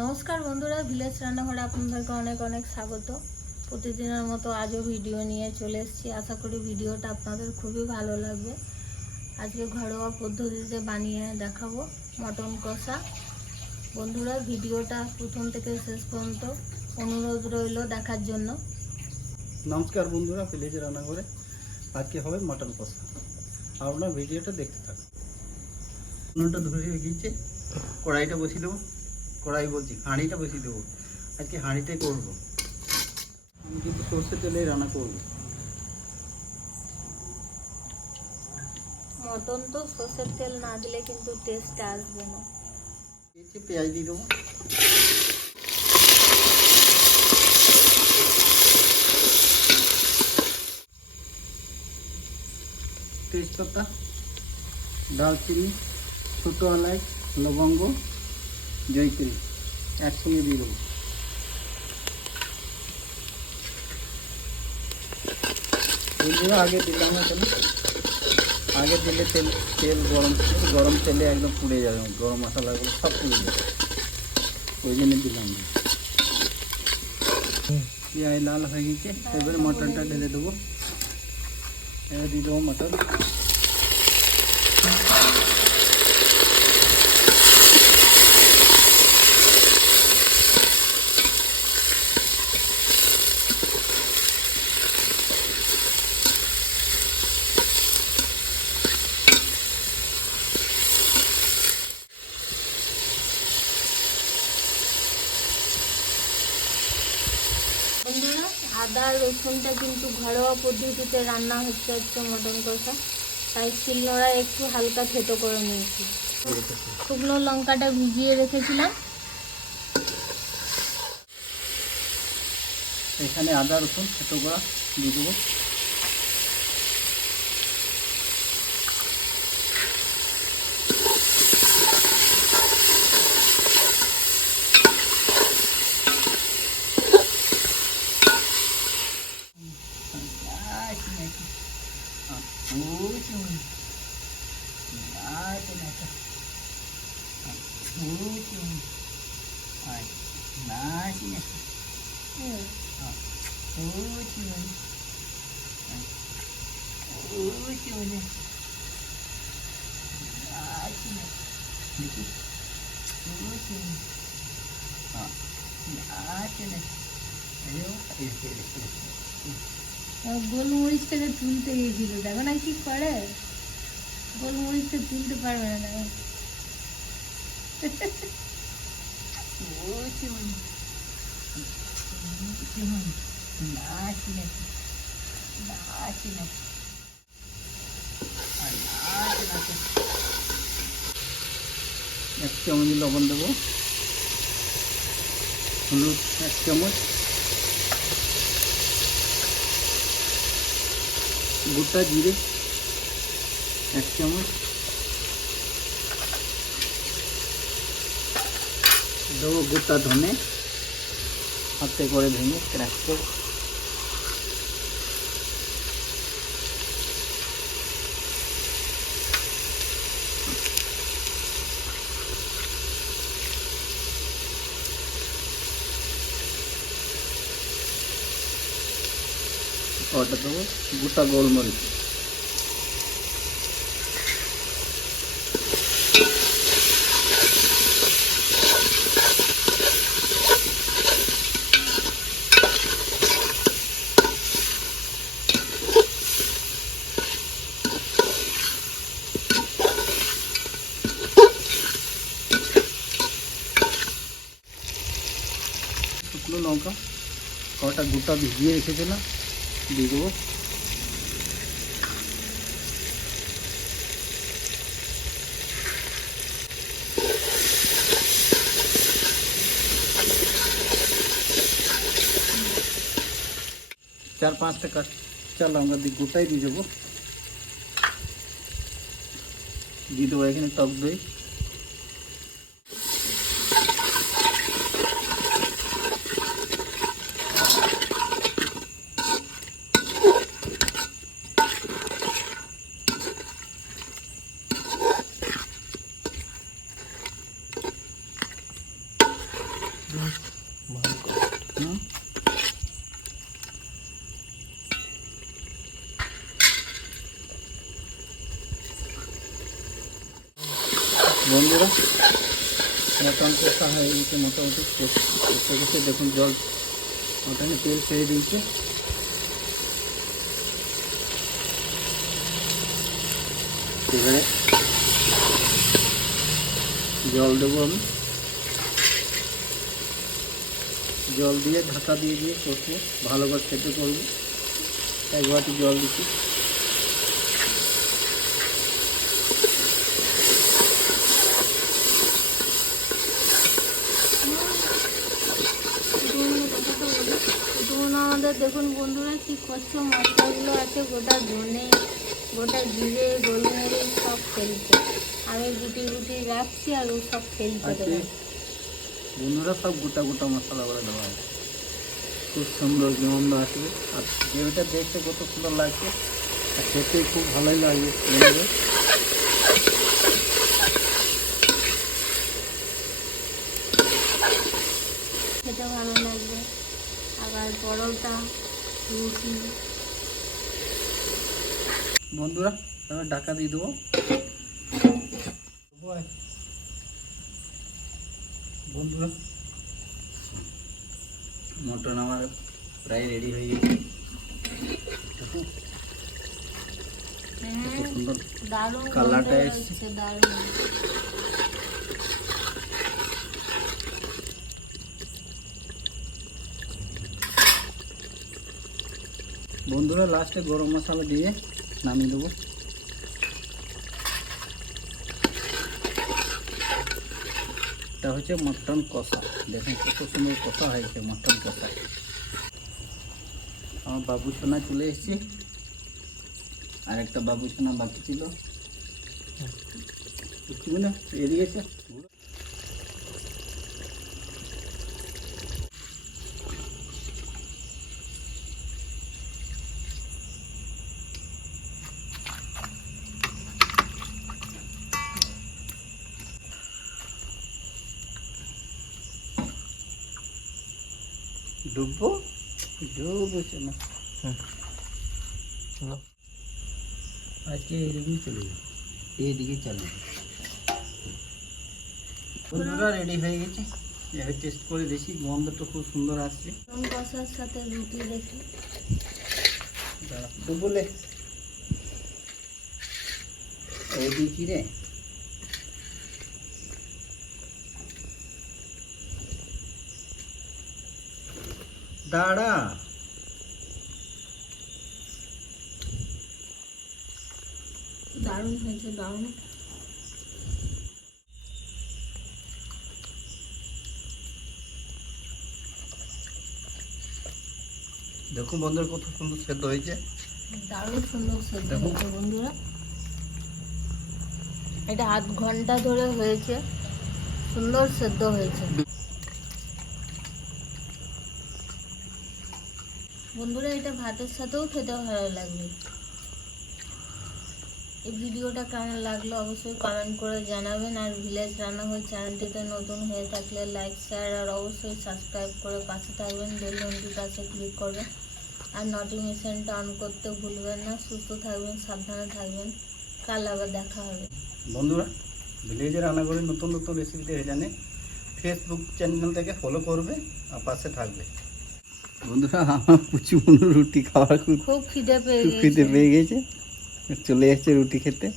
নমস্কার বন্ধুরা ভিলেজ রান্নাঘরে আপনাদেরকে অনেক অনেক স্বাগত। প্রতিদিনের মতো আজও ভিডিও নিয়ে চলে এসেছি। আশা করি ভিডিওটা আপনাদের খুবই ভালো লাগবে। আজকে ঘরোয়া পদ্ধতিতে বানিয়ে দেখাবো মটন কষা। বন্ধুরা ভিডিওটা প্রথম থেকে শেষ পর্যন্ত অনুরোধ রইল দেখার জন্য। নমস্কার বন্ধুরা ভিলেজ রান্নাঘরে। আজকে হবে মটন কষা। আপনার ভিডিওটা দেখতে থাকুন। নুনটা ধরে গিয়েছে কড়াইটা বসিয়ে দেবো কড়াই বলছি হাঁড়িটা বসিয়ে দেবো আজকে হাঁড়িটাই করব। আমি কিন্তু সর্ষে তেলেই রান্না করব। মটন তো সর্ষের তেল না দিলে কিন্তু টেস্ট আসবে না। দিয়েছি পেঁয়াজ দিয়ে দেবো। তেজপাতা দারচিনি ছোটো এলাচ লবঙ্গ, জয়ত্রী। একসঙ্গে দিয়ে দেবো। এগুলো আগে দিলাম না কেন? আগে দিলে তেল তেল গরম গরম তেলে একদম পুড়ে যাবে, গরম মশলাগুলো সব পুড়ে যাবে। ওই জন্য দিলাম না। পেঁয়াজ লাল হয়ে গেছে, এবারে মটনটা ঢেলে দেবো। এবার দিয়ে দেবো মটন বন্ধুরা আদা রসুনটা কিন্তু ঘরোয়া পদ্ধতিতে রান্না হচ্ছে হচ্ছে মটন কষা। তাই শিলনোড়া একটু হালকা থেতো করে নিয়েছি। শুকনো লঙ্কাটা ভিজিয়ে রেখেছিলাম। এখানে আদা রসুন ছোটো করা দিয়ে দেবো। গোলমরিচটাকে তুলতে গিয়েছিল দেখো না কি করে গোলমরিচটা তুলতে পারবে না দেখো এক চামচ লবণ দেবো হলুদ এক চামচ গোটা জিরে এক চামচ দেবো গোটা ধনে। হাতে করে ভেঙে ক্র্যাক করে ওটা দেবো গোটা গোলমরিচ। শুকনো লঙ্কা, কটা গোটা ভিজিয়ে রেখেছিলাম, দিয়ে দেবো। চার পাঁচটা কাঁচা লঙ্কা দিয়ে গোটাই দিয়ে দেবো। দিয়ে দেবো এখানে টক দই। বন্ধুরা মটন কষা হয়ে গেছে মোটামুটি। কষে গেছে, দেখুন জল মটনে তেল ছেড়ে দিয়েছে। এবারে জল দেবো আমি। জল দিয়ে ঢাকা দিয়ে দিয়ে কষবো ভালো খেতে করব। এক বাটি জল দিচ্ছি। দেখুন বন্ধুরা কি কষ্ট মশলাগুলো আছে গোটা ধনে গোটা জিরে গোলমরিচ সব ফেলছে আমি গুটি গুটি রাখছি আর ও সব ফেলছে আছে বন্ধুরা সব গোটা গোটা মশলা করে দেওয়া আছে খুব সুন্দর গন্ধ আসবে। আর গ্রেভিটা দেখতে কত সুন্দর লাগছে। আর খেতে খুব ভালোই লাগবে। খেতে ভালো লাগবে। আবার পরোটা রুটি। বন্ধুরা এবার ঢাকা দিয়ে দেবো। বন্ধুরা। মটন আমার প্রায় রেডি হয়ে গেছে। দেখুন, সুন্দর কালারটা এসছে। দারুণ। বন্ধুরা লাস্টে গরম মশলা দিয়ে নামিয়ে দেবো। এটা হচ্ছে মটন কষা। দেখুন কত সুন্দর কষা হয়েছে মটন কষা। আমার বাবু সোনা চলে এসেছে। আর একটা বাবু সোনা বাকি ছিল। এদিকে ডুববো? ডুবছে না। আজকে এইদিকেই চলে যাবে। এইদিকে চলে বন্ধুরা রেডি হয়ে গেছে? এবার টেস্ট করে দেখি গন্ধটা খুব সুন্দর আসছে। কষার সাথে রুটি দেখি। ডুবলে ওইদিকে রে। দাঁড়া। দারুণ হয়েছে দারুণ। দেখুন বন্ধুরা কত সুন্দর সেদ্ধ হয়েছে। দারুণ সুন্দর সেদ্ধ। হয়েছে বন্ধুরা। এটা আধ ঘণ্টা ধরে হয়েছে। সুন্দর সেদ্ধ হয়েছে। বন্ধুরা, এটা ভাতের সাথেও খেতে ভালো লাগবে। এই ভিডিওটা কেমন লাগল অবশ্যই কমেন্ট করে জানাবেন। আর ভিলেজ রান্নাঘর চ্যানেলটিতে নতুন হয়ে থাকলে লাইক শেয়ার আর অবশ্যই সাবস্ক্রাইব করে পাশে থাকবেন। বেল ঘন্টির কাছে ক্লিক করবেন। আর নোটিফিকেশনটা অন করতে ভুলবেন না। সুস্থ থাকবেন, সাবধানে থাকবেন। কাল আবার দেখা হবে। বন্ধুরা ভিলেজে রান্না করে নতুন নতুন রেসিপি দেখে জানে। ফেসবুক চ্যানেল থেকে ফলো করবে আর পাশে থাকবে। বন্ধুরা আমার পুচু মনে রুটি খাওয়ার খুব খুব খিদে পেয়ে খিদে গেছে। পেয়ে গেছে। চলে যাচ্ছে রুটি খেতে।